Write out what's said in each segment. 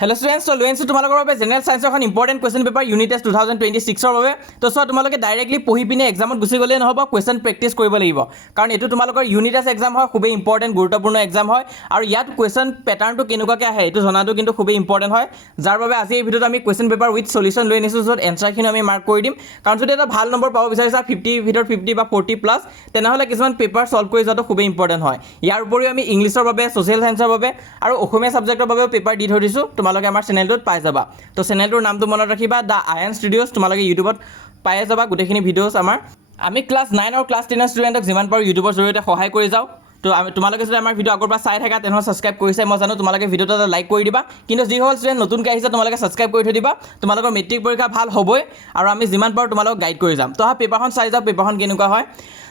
Hello students, so Luensu তোমালোকৰ বাবে general সায়েন্সৰ এখন important question paper unit test 2026 ৰ বাবে তো সো তোমালোকে ডাইৰেক্টলি পঢ়ি পিনে এক্সামত গুছি গলে নহব কোৱেশ্চন প্ৰেক্টিস কৰিব লাগিব কাৰণ এটো তোমালোকৰ ইউনিট টেষ্ট এক্সাম হয় খুবেই ইম্পৰ্টেন্ট গুৰুত্বপূৰ্ণ এক্সাম হয় আৰু ইয়াত কোৱেশ্চন প্যাটাৰ্নটো কেনেকুৱাকৈ আহে এটো জনাটো কিন্তু খুবেই ইম্পৰ্টেন্ট হয় যাৰ বাবে আজি এই ভিডিওত আমি কোৱেশ্চন পেপাৰ উইথ সলিউশন লৈ আনিছো যত এনসাৰখিনি আমি মাৰ্ক কৰি দিম কাৰণ যদি এটা ভাল নম্বৰ পাব বিচাৰিছা 50 ভিতৰত 50 বা 40 প্লাস তেনেহলে কিছুমান পেপাৰ সলভ কৰি যোৱাটো খুবেই ইম্পৰ্টেন্ট হয় ইয়াৰ উপৰিও আমি ইংলিছৰ বাবে সোশ্যাল সায়েন্সৰ বাবে আৰু অসমীয়া সাবজেক্টৰ বাবে পেপাৰ দি থৈ দিছো তোমালোকে আমাৰ চেনেলটোত পাই যাবা তো চেনেলটোৰ নামটো মনত ৰাখিবা দা আয়ন ষ্টুডিওস তোমালোকে ইউটিউবত পাই যাবা গোটেইখিনি ভিডিওস আমাৰ আমি ক্লাস 9 আৰু ক্লাস 10 ষ্টুডেণ্টক যিমান পাৰো ইউটিউবৰ জৰিয়তে সহায় কৰি যাও তো আমি তোমালোকে যদি আমাৰ ভিডিও আগৰ পৰা চাই থাকা তেনেহলে সাবস্ক্ৰাইব কৰিছে মই জানো তোমালোকে ভিডিওটো লাইক কৰি দিবা কিন্তু যি হল ষ্টুডেণ্ট নতুনকৈ আহিছে তোমালোকে সাবস্ক্ৰাইব কৰি থৈ দিবা তোমালোকৰ মেট্ৰিক পৰীক্ষা ভাল হ'বই আৰু আমি যিমান পাৰো তোমালোকক গাইড কৰি যাম তো হা পেপাৰখন চাই যাও পেপাৰখন কেনেকুৱা হয়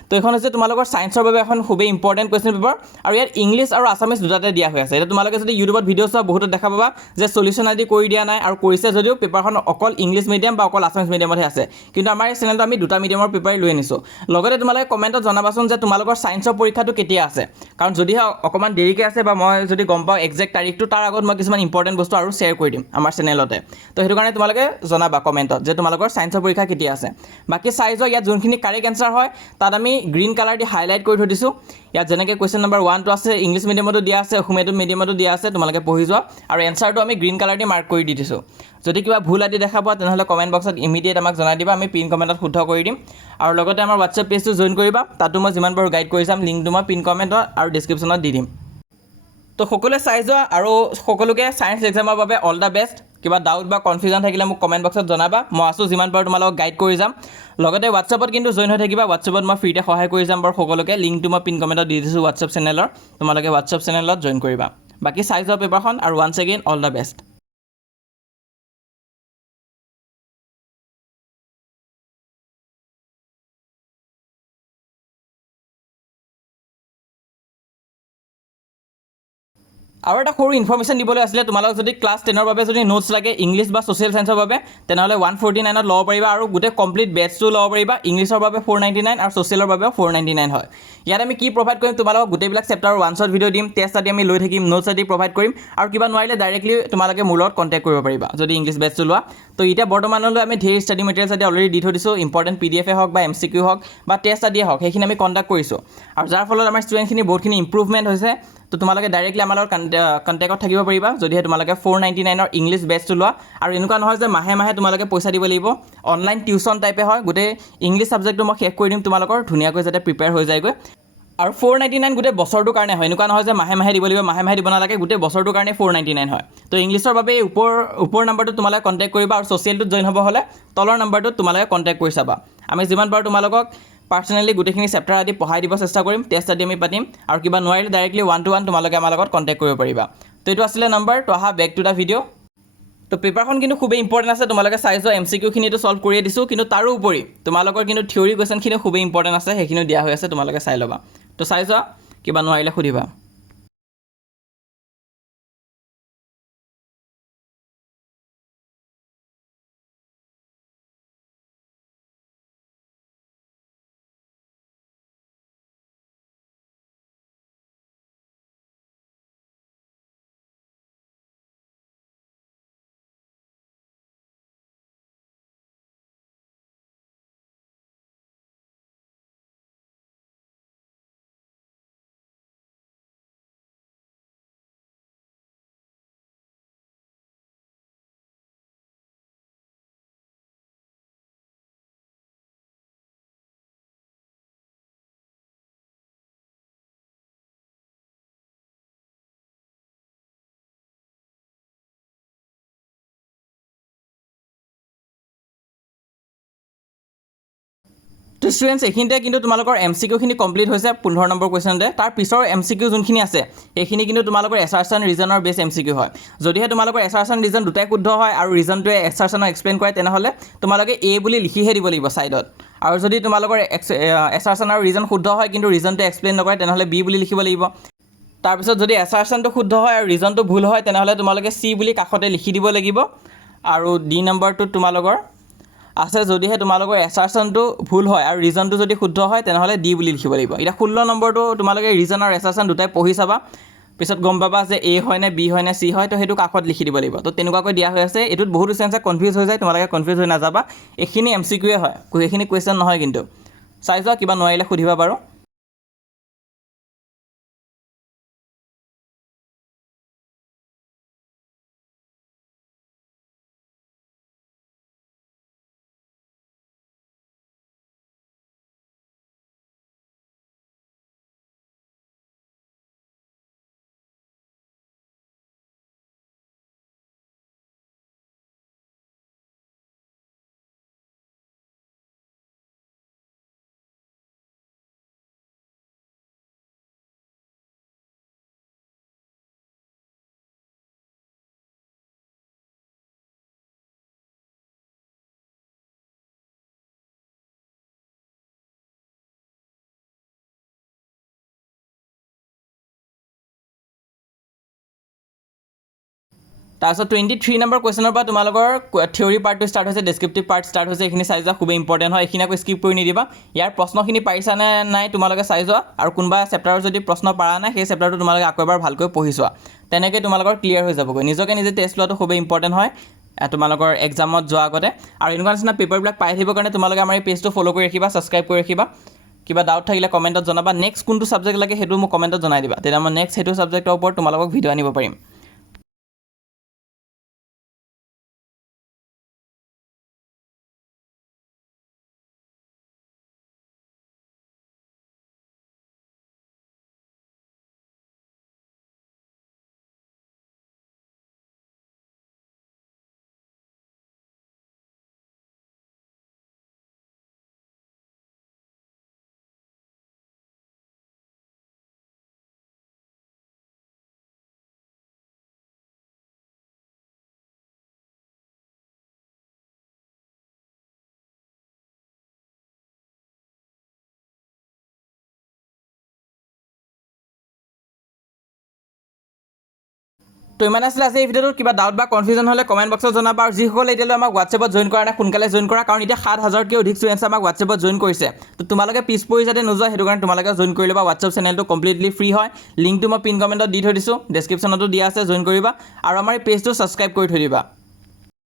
তো এখন আছে তোমালোকৰ সায়েন্সৰ বাবে এখন খুবেই ইম্পৰ্টেন্ট কোৱেশ্চন পেপাৰ আৰু ইয়াত ইংলিছ আৰু আসামিজ দুটাতে দিয়া হৈ আছে এটা তোমালোকে যদি ইউটিউবত ভিডিও চাও বহুত দেখা পাবা যে সলিউশন আদি কৰি দিয়া নাই আৰু কৰিছে যদিও পেপাৰখন অকল ইংলিছ মিডিয়াম বা অকল আসামিজ মিডিয়ামতহে আছে কিন্তু আমাৰ এই চেনেলটো আমি দুটা মিডিয়ামৰ পেপাৰ লৈ আনিছো লগতে তোমালোকে কমেন্টত জনাবাচোন যে তোমালোকৰ সায়েন্সৰ পৰীক্ষাটো কেতিয়া আছে কাৰণ যদি অকমান দেৰিকৈ আছে বা মই যদি গম পাও এক্সাক্ট তাৰিখটো তাৰ আগত মই কিছুমান ইম্পৰ্টেন্ট বস্তু আৰু শেয়াৰ কৰি দিম আমাৰ চেনেলতে তো হেতু কাৰণে তোমালোকে জনাবা কমেন্টত যে তোমালোকৰ সায়েন্সৰ পৰীক্ষা কেতিয়া আছে বাকি সাইজ ইয়াত যোনখিনি কাৰেক্ট আনসাৰ হয় তাত আমি গ্ৰীন কালাৰ দি হাইলাইট কৰি থৈ দিছো ইয়াত যেনেকৈ কোৱেশ্চন নম্বৰ 1 টো আছে ইংলিছ মিডিয়ামতো দিয়া আছে অসমীয়াটো মিডিয়ামতো দিয়া আছে তোমালোকে পঢ়ি যোৱা আৰু এনসাৰটো আমি গ্ৰীন কালাৰ দি মাৰ্ক কৰি দি দিছো যদি কিবা ভুল আদি দেখা পোৱা তেনেহলে কমেন্ট বক্সত ইমিডিয়েট আমাক জনাই দিবা আমি পিন কমেন্টত শুদ্ধ কৰি দিম আৰু লগতে আমাৰ WhatsApp পেজটো জয়েন কৰিবা তাতো মই যিমান পাৰো গাইড কৰি যাম লিংকটো মই পিন কমেন্টত আৰু ডেসক্ৰিপচনত দি দিম তো সকলোৱে চাই যোৱা আৰু সকলোকে সায়েন্স এক্সামৰ বাবে অল দা বেষ্ট কিবা ডাউট বা কনফিউজন থাকিলে মোক কমেন্ট বক্সত জনাবা মই আছো যিমান পাৰো তোমালোকক গাইড কৰি যাম লগতে WhatsAppত কিন্তু জয়েন হৈ থাকিবা WhatsAppত মই ফ্ৰীতে সহায় কৰি যাম বাৰু সকলোকে লিংকটো মই পিন কমেন্টত দি দিছো WhatsApp চেনেলৰ তোমালোকে WhatsApp চেনেলত জয়েন কৰিবা বাকি চাই যোৱা পেপাৰখন আৰু once again all the best আৰু এটা সৰু ইনফৰমেশন দিবলৈ আছিল তোমালোক যদি ক্লাস 10 ৰ বাবে যদি নোটস লাগে ইংলিশ বা সোশ্যাল সায়েন্সৰ বাবে তেনেহলে 149 ত লব পাৰিবা আৰু গোটে কমপ্লিট বেচটো লব পাৰিবা ইংলিশৰ বাবে 499 আৰু সোশ্যালৰ বাবে 499 হয় ইয়াত আমি কি প্ৰভাইড কৰিম তোমালোকক গোটেইবিলাক চেপ্টাৰ 1 শট ভিডিও দিম টেষ্ট আদি আমি লৈ থাকিম নোটস আদি প্ৰভাইড কৰিম আৰু কিবা নোৱাৰিলে ডাইৰেক্টলি তোমালোকে মোৰ লগত কন্টাক্ট কৰিব পাৰিবা যদি ইংলিশ বেচটো লোৱা তো ইটা বৰ্তমানলৈ আমি ধেৰ ষ্টাডি মেটেৰিয়েলছ আদি অলৰেডি দি থৈ দিছো ইম্পৰ্টেন্ট PDF হওক বা MCQ হওক বা টেষ্ট আদি হওক সেইখিনি আমি কন্টাক্ট কৰিছো আৰু যাৰ ফলত আমাৰ ষ্টুডেণ্টখিনি বহুতখিনি ইমপ্ৰুভমেন্ট হৈছে তো তোমালোকে ডাইৰেক্টলি আমাৰ লগত কন্টাক্টত থাকিব পাৰিবা যদি তোমালোকে 499 ৰ ইংলিশ বেচটো লোৱা আৰু এনেকুৱা নহয় যে মাহে মাহে তোমালোকে পইচা দিব লাগিব অনলাইন টিউচন টাইপে হয় গোটে ইংলিশ সাবজেক্টটো মই শেষ কৰি দিম তোমালোকৰ ধুনিয়াকৈ যাতে প্ৰিপেয়াৰ হৈ যায়গৈ আৰু 499 গোটে বছৰটোৰ কাৰণে হয় এনেকুৱা নহয় যে মাহে মাহে দিব লাগিব মাহে মাহে দিব নালাগে গোটে বছৰটোৰ কাৰণে 499 হয় তো ইংলিশৰ বাবে ওপৰ নাম্বাৰটো তোমালোকে কন্টাক্ট কৰিবা আৰু সোশ্যালটোত জয়েন হ'ব হলে তলৰ নাম্বাৰটোত তোমালোকে কন্টাক্ট কৰি চাবা আমি যিমান পাৰো তোমালোকক পাৰ্সোনালি গোটেইখিনি চেপ্টাৰ আদি পঢ়াই দিব চেষ্টা কৰিম টেষ্ট আদি আমি পাতিম আৰু কিবা নোৱাৰিলে ডাইৰেক্টলি 1 to 1 তোমালোকে আমাৰ লগত কন্টাক্ট কৰিব পাৰিবা তো এটো আছিল নম্বৰ তো আহা বেক টু দা ভিডিও তো পেপাৰখন কিন্তু খুবেই ইম্পৰ্টেন্ট আছে তোমালোকে চাই যোৱা MCQ খিনিটো সলভ কৰিয়ে দিছো কিন্তু তাৰো উপৰি তোমালোকৰ কিন্তু থিওৰি কোৱেশ্চন খিনি খুবেই ইম্পৰ্টেন্ট আছে সেইখিনি দিয়া হৈ আছে তোমালোকে চাই লবা তো চাই যোৱা কিবা নোৱাৰিলে সুধিবা তো স্টুডেন্টস এখিনিতে কিন্তু তোমালোকৰ MCQ খিনি কমপ্লিট হৈছে 15 নম্বৰ কোৱেশ্চনতে তাৰ পিছৰ MCQ যোনখিনি আছে এইখিনি কিন্তু তোমালোকৰ এছাৰচন ৰিজনৰ বেছ MCQ হয় যদিহে তোমালোকৰ এছাৰচন ৰিজন দুটাই শুদ্ধ হয় আৰু ৰিজনটোৱে এছাৰচনক এক্সপ্লেইন কৰে তেনেহলে তোমালোকে A বুলি লিখিহে দিব লাগিব সাইডত আৰু যদি তোমালোকৰ এছাৰচন আৰু ৰিজন শুদ্ধ হয় কিন্তু ৰিজনটো এক্সপ্লেইন নকৰে তেনেহলে B বুলি লিখিব লাগিব তাৰ পিছত যদি এছাৰচনটো শুদ্ধ হয় আৰু ৰিজনটো ভুল হয় তেনেহলে তোমালোকে C বুলি কাখতে লিখি দিব লাগিব আৰু D নম্বৰটো তোমালোকৰ আছে যদিহে তোমালোকৰ এছাৰচনটো ভুল হয় আৰু ৰিজনটো যদি শুদ্ধ হয় তেনেহলে D বুলি লিখিব লাগিব এটা 16 নম্বৰটো তোমালোকে ৰিজন আৰু এছাৰচন দুটাই পঢ়ি চাবা পিছত গম পাবা যে এ হয় নে বি হয় নে চি হয়, তো সেইটো কাষত লিখি দিব লাগিব। তো তেনেকুৱাকৈ দিয়া হৈ আছে। এইটোত বহুত ষ্টুডেণ্টছে কনফিউজ হৈ যায়, তোমালোকে কনফিউজ হৈ নাযাবা। এইখিনি MCQয়ে হয়, এইখিনি কুৱেশ্যন নহয় কিন্তু। চাই যোৱা, কিবা নোৱাৰিলে সুধিবা বাৰু। তাৰপিছত 23 নম্বৰ কুৱেশ্যনৰ পৰা তোমালোকৰ থিয়ৰী পাৰ্টটো ষ্টাৰ্ট হৈছে, ডেছক্ৰিপটিভ পাৰ্ট ষ্টাৰ্ট হৈছে। এইখিনি চাই যোৱা, খুবেই ইম্পৰ্টেণ্ট হয়। এইখিনি আকৌ স্কিপ কৰি নিদিবা। ইয়াৰ প্ৰশ্নখিনি পাৰিছানে নাই তোমালোকে চাই যোৱা, আৰু কোনোবা চেপ্টাৰৰ যদি প্ৰশ্ন পাৰা নাই সেই চেপ্টাৰটো তোমালোকে আকৌ এবাৰ ভালকৈ পঢ়ি চোৱা। তেনেকৈ তোমালোকৰ ক্লিয়াৰ হৈ যাবগৈ। নিজকে নিজে টেষ্ট লোৱাটো খুবেই ইম্পৰ্টেণ্ট হয় তোমালোকৰ এক্সামত যোৱাৰ আগতে। আৰু এনেকুৱা নিচিনা পেপাৰবিলাক পাই থাকিবৰ কাৰণে তোমালোকে আমাৰ এই পেজটো ফ'ল' কৰি ৰাখিবা, ছাবস্ক্ৰাইব কৰি ৰাখিবা। কিবা ডাউট থাকিলে কমেণ্টত জনাবা। নেক্সট কোনটো ছাবজেক্ট লাগে সেইটো মোক কমেণ্টত জনাই দিবা, তেতিয়া মই নেক্সট সেইটো ছাবজেক্টৰ ওপৰত তোমালোকক ভিডিঅ' আনিব পাৰিম। তো ইমান আছিলে আজি এই ভিডিঅ'টোত। কিবা ডাউট বা কনফিউজন হ'লে কমেণ্ট বক্সত জনাবা। আৰু যিসকলে এতিয়ালৈ আমাক হোৱাটছএপত জইন কৰা নাই, সোনকালে জইন কৰা, কাৰণ এতিয়া 7,000তকৈ অধিক ষ্টুডেণ্টছে আমাক হোৱাটছএপত জইন কৰিছে। তো তোমালোকে পিছ পৰি যাতে নোযোৱা, সেইটো কাৰণে তোমালোকে জইন কৰি ল'বা। হোৱাটছএপ চেনেলটো কমপ্লিটলি ফ্ৰী হয়। লিংকটো মই পিন কমেণ্টত দি থৈ দিছোঁ, ডেছক্ৰিপশ্যনতো দিয়া আছে, জইন কৰিবা। আৰু আমাৰ এই পেজটো ছাবস্ক্ৰাইব কৰি থৈ দিবা।